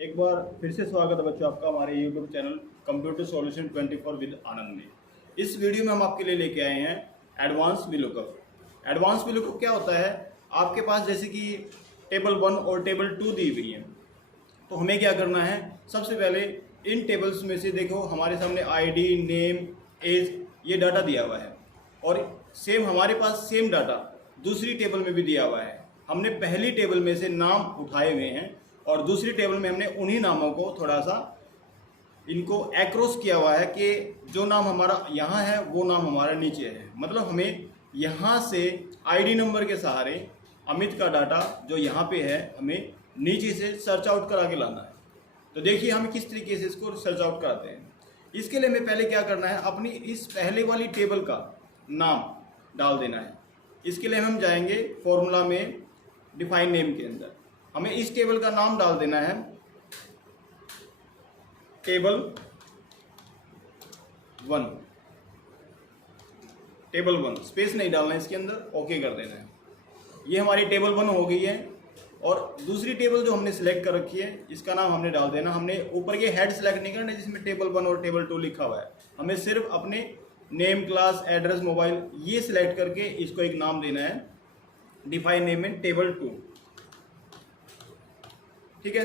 एक बार फिर से स्वागत है बच्चों आपका हमारे YouTube channel computer solution 24 with Anand में। इस वीडियो में हम आपके लिए लेके आए हैं एडवांस VLOOKUP। एडवांस VLOOKUP क्या होता है, आपके पास जैसे कि टेबल 1 और टेबल 2 दी हुई है, तो हमें क्या करना है, सबसे पहले इन टेबल्स में से देखो हमारे सामने ID, नेम, एज ये डाटा दिया हुआ है और सेम हमारे पास सेम डाटा दूसरी टेबल में भी दिया हुआ है। हमने पहली टेबल में से नाम उठाए हुए हैं और दूसरी टेबल में हमने उन्हीं नामों को थोड़ा सा इनको एक्रोस किया हुआ है कि जो नाम हमारा यहाँ है वो नाम हमारा नीचे है। मतलब हमें यहाँ से ID नंबर के सहारे अमित का डाटा जो यहाँ पे है हमें नीचे से सर्च आउट करा के लाना है। तो देखिए हम किस तरीके से इसको सर्च आउट कराते हैं। इसके लिए हमें पहले क्या करना है, अपनी इस पहले वाली टेबल का नाम डाल देना है। इसके लिए हम जाएंगे फॉर्मूला में डिफाइन नेम के अंदर, हमें इस टेबल का नाम डाल देना है टेबल 1। टेबल 1 स्पेस नहीं डालना है इसके अंदर, ओके कर देना है। ये हमारी टेबल 1 हो गई है। और दूसरी टेबल जो हमने सिलेक्ट कर रखी है इसका नाम हमने डाल देना। हमने ऊपर ये हेड सेलेक्ट नहीं करना जिसमें टेबल 1 और टेबल 2 लिखा हुआ है, हमें सिर्फ अपने नेम, क्लास, एड्रेस, मोबाइल ये सिलेक्ट करके इसको एक नाम देना है, डिफाइन नेम में टेबल 2। ठीक है,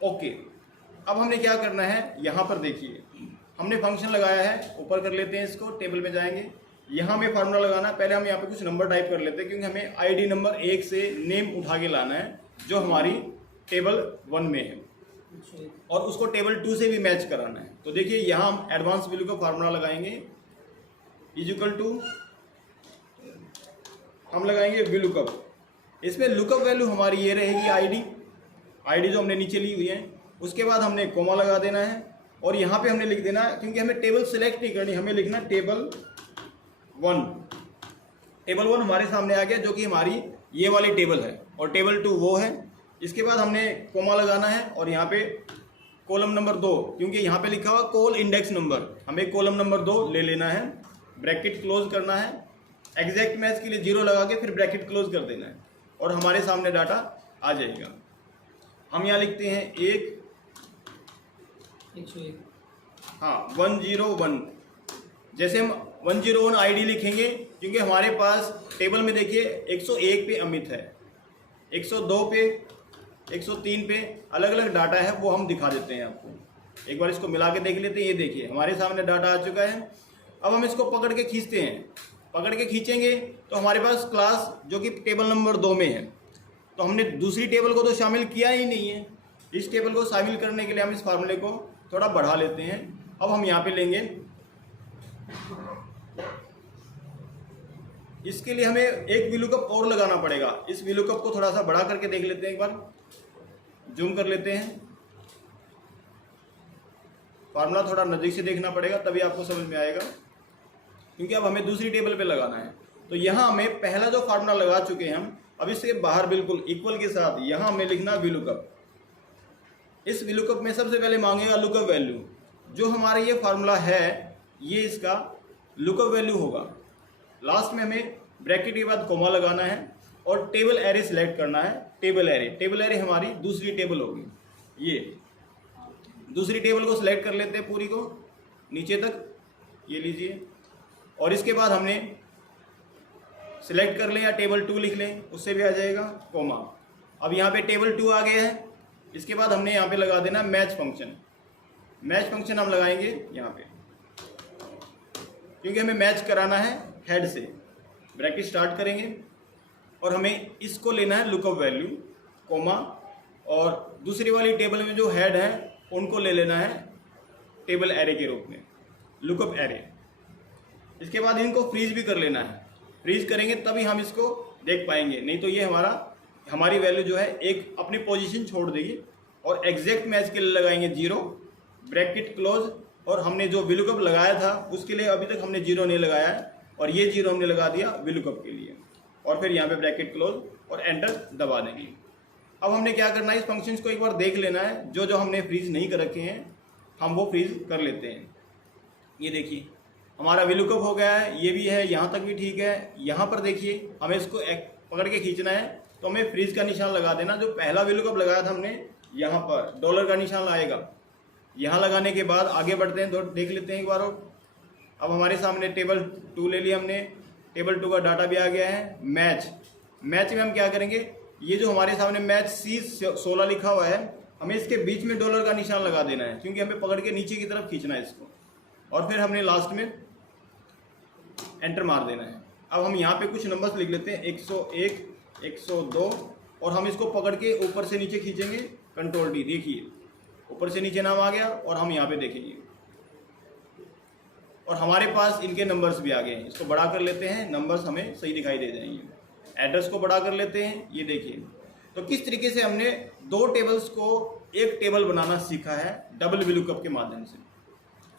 ओके। अब हमने क्या करना है, यहाँ पर देखिए हमने फंक्शन लगाया है, ऊपर कर लेते हैं इसको, टेबल में जाएंगे, यहाँ हमें फार्मूला लगाना है। पहले हम यहाँ पे कुछ नंबर टाइप कर लेते हैं क्योंकि हमें ID नंबर 1 से नेम उठा के लाना है जो हमारी टेबल 1 में है और उसको टेबल 2 से भी मैच कराना है। तो देखिए यहाँ हम एडवांस वैल्यू का फार्मूला लगाएंगे, इज इक्वल टू हम लगाएंगे VLOOKUP। इसमें लुकअप वैल्यू हमारी ये रहेगी ID जो हमने नीचे ली हुई है। उसके बाद हमने कोमा लगा देना है और यहाँ पे हमने लिख देना है, क्योंकि हमें टेबल सेलेक्ट नहीं करनी, हमें लिखना टेबल 1। टेबल 1 हमारे सामने आ गया जो कि हमारी ये वाली टेबल है और टेबल 2 वो है। इसके बाद हमने कोमा लगाना है और यहाँ पे कॉलम नंबर 2, क्योंकि यहाँ पे लिखा हुआ कॉल इंडेक्स नंबर, हमें कॉलम नंबर 2 ले लेना है, ब्रैकेट क्लोज करना है, एग्जैक्ट मैच के लिए 0 लगा के फिर ब्रैकेट क्लोज कर देना है और हमारे सामने डाटा आ जाएगा। हम यहाँ लिखते हैं 101, हाँ 101। जैसे हम 101 ID लिखेंगे क्योंकि हमारे पास टेबल में देखिए 101 पे अमित है, 102 पे, 103 पे अलग अलग डाटा है, वो हम दिखा देते हैं आपको। एक बार इसको मिला के देख लेते हैं। ये देखिए हमारे सामने डाटा आ चुका है। अब हम इसको पकड़ के खींचते हैं, पकड़ के खींचेंगे तो हमारे पास क्लास जो कि टेबल नंबर 2 में है, तो हमने दूसरी टेबल को तो शामिल किया ही नहीं है। इस टेबल को शामिल करने के लिए हम इस फार्मूले को थोड़ा बढ़ा लेते हैं। अब हम यहाँ पे लेंगे, इसके लिए हमें एक VLOOKUP और लगाना पड़ेगा। इस VLOOKUP को थोड़ा सा बढ़ा करके देख लेते हैं, एक बार जूम कर लेते हैं। फार्मूला थोड़ा नज़दीक से देखना पड़ेगा तभी आपको समझ में आएगा, क्योंकि अब हमें दूसरी टेबल पे लगाना है। तो यहाँ हमें पहला जो फार्मूला लगा चुके हैं हम, अब इसके बाहर बिल्कुल इक्वल के साथ यहाँ हमें लिखना VLOOKUP। इस VLOOKUP में सबसे पहले मांगेगा लुकअप वैल्यू। जो हमारा ये फार्मूला है ये इसका लुकअप वैल्यू होगा। लास्ट में हमें ब्रैकेट के बाद कोमा लगाना है और टेबल एरे सिलेक्ट करना है। टेबल एरे हमारी दूसरी टेबल होगी। ये दूसरी टेबल को सिलेक्ट कर लेते हैं पूरी को नीचे तक, ये लीजिए। और इसके बाद हमने सिलेक्ट कर लें या टेबल 2 लिख लें, उससे भी आ जाएगा कोमा। अब यहाँ पे टेबल 2 आ गया है। इसके बाद हमने यहाँ पे लगा देना मैच फंक्शन। मैच फंक्शन हम लगाएंगे यहाँ पे क्योंकि हमें मैच कराना है हेड से। ब्रैकेट स्टार्ट करेंगे और हमें इसको लेना है लुकअप वैल्यू, कोमा, और दूसरी वाली टेबल में जो हेड है उनको ले लेना है टेबल एरे के रूप में, लुकअप एरे। इसके बाद इनको फ्रीज भी कर लेना है। फ्रीज करेंगे तभी हम इसको देख पाएंगे, नहीं तो ये हमारी वैल्यू जो है एक अपनी पोजीशन छोड़ देगी। और एग्जैक्ट मैच के लिए लगाएंगे 0, ब्रैकेट क्लोज। और हमने जो VLOOKUP लगाया था उसके लिए अभी तक हमने 0 नहीं लगाया है और ये 0 हमने लगा दिया VLOOKUP के लिए। और फिर यहाँ पे ब्रैकेट क्लोज और एंटर दबा देंगे। अब हमने क्या करना है, इस फंक्शंस को एक बार देख लेना है। जो जो हमने फ्रीज नहीं कर रखे हैं हम वो फ्रीज कर लेते हैं। ये देखिए हमारा VLOOKUP हो गया है, ये भी है, यहाँ तक भी ठीक है। यहाँ पर देखिए हमें इसको पकड़ के खींचना है तो हमें फ्रीज का निशान लगा देना। जो पहला VLOOKUP लगाया था हमने यहाँ पर डॉलर का निशान आएगा। यहाँ लगाने के बाद आगे बढ़ते हैं, तो देख लेते हैं एक बार और। अब हमारे सामने टेबल 2 ले लिया हमने, टेबल 2 का डाटा भी आ गया है। मैच में हम क्या करेंगे, ये जो हमारे सामने मैच C16 लिखा हुआ है, हमें इसके बीच में डॉलर का निशान लगा देना है, क्योंकि हमें पकड़ के नीचे की तरफ खींचना है इसको, और फिर हमने लास्ट में एंटर मार देना है। अब हम यहाँ पे कुछ नंबर्स लिख लेते हैं, 101, 102, और हम इसको पकड़ के ऊपर से नीचे खींचेंगे, कंट्रोल D। देखिए ऊपर से नीचे नाम आ गया, और हम यहाँ पे देखेंगे और हमारे पास इनके नंबर्स भी आ गए हैं। इसको बड़ा कर लेते हैं, नंबर्स हमें सही दिखाई दे जाएंगे। एड्रेस को बड़ा कर लेते हैं, ये देखिए। तो किस तरीके से हमने 2 टेबल्स को एक टेबल बनाना सीखा है डबल VLOOKUP के माध्यम से।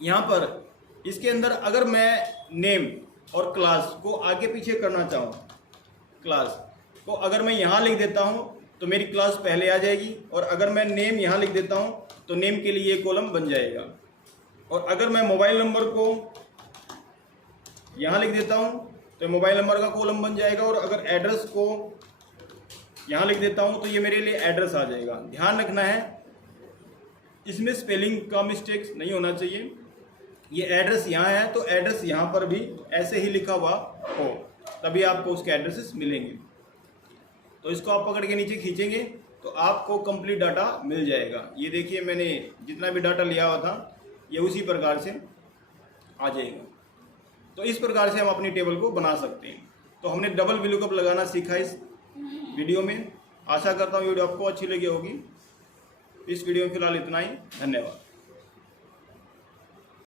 यहाँ पर इसके अंदर अगर मैं नेम और क्लास को आगे पीछे करना चाहूँ, क्लास को अगर मैं यहाँ लिख देता हूँ तो मेरी क्लास पहले आ जाएगी, और अगर मैं नेम यहाँ लिख देता हूँ तो नेम के लिए कॉलम बन जाएगा। और अगर मैं मोबाइल नंबर को यहाँ लिख देता हूँ तो मोबाइल नंबर का कॉलम बन जाएगा, और अगर एड्रेस को यहाँ लिख देता हूँ तो ये मेरे लिए एड्रेस आ जाएगा। ध्यान रखना है, इसमें स्पेलिंग का मिस्टेक नहीं होना चाहिए। ये एड्रेस यहाँ है तो एड्रेस यहाँ पर भी ऐसे ही लिखा हुआ हो, तभी आपको उसके एड्रेसेस मिलेंगे। तो इसको आप पकड़ के नीचे खींचेंगे तो आपको कंप्लीट डाटा मिल जाएगा। ये देखिए, मैंने जितना भी डाटा लिया हुआ था ये उसी प्रकार से आ जाएगा। तो इस प्रकार से हम अपनी टेबल को बना सकते हैं। तो हमने डबल VLOOKUP लगाना सीखा इस वीडियो में। आशा करता हूँ वीडियो आपको अच्छी लगी होगी। इस वीडियो में फिलहाल इतना ही। धन्यवाद।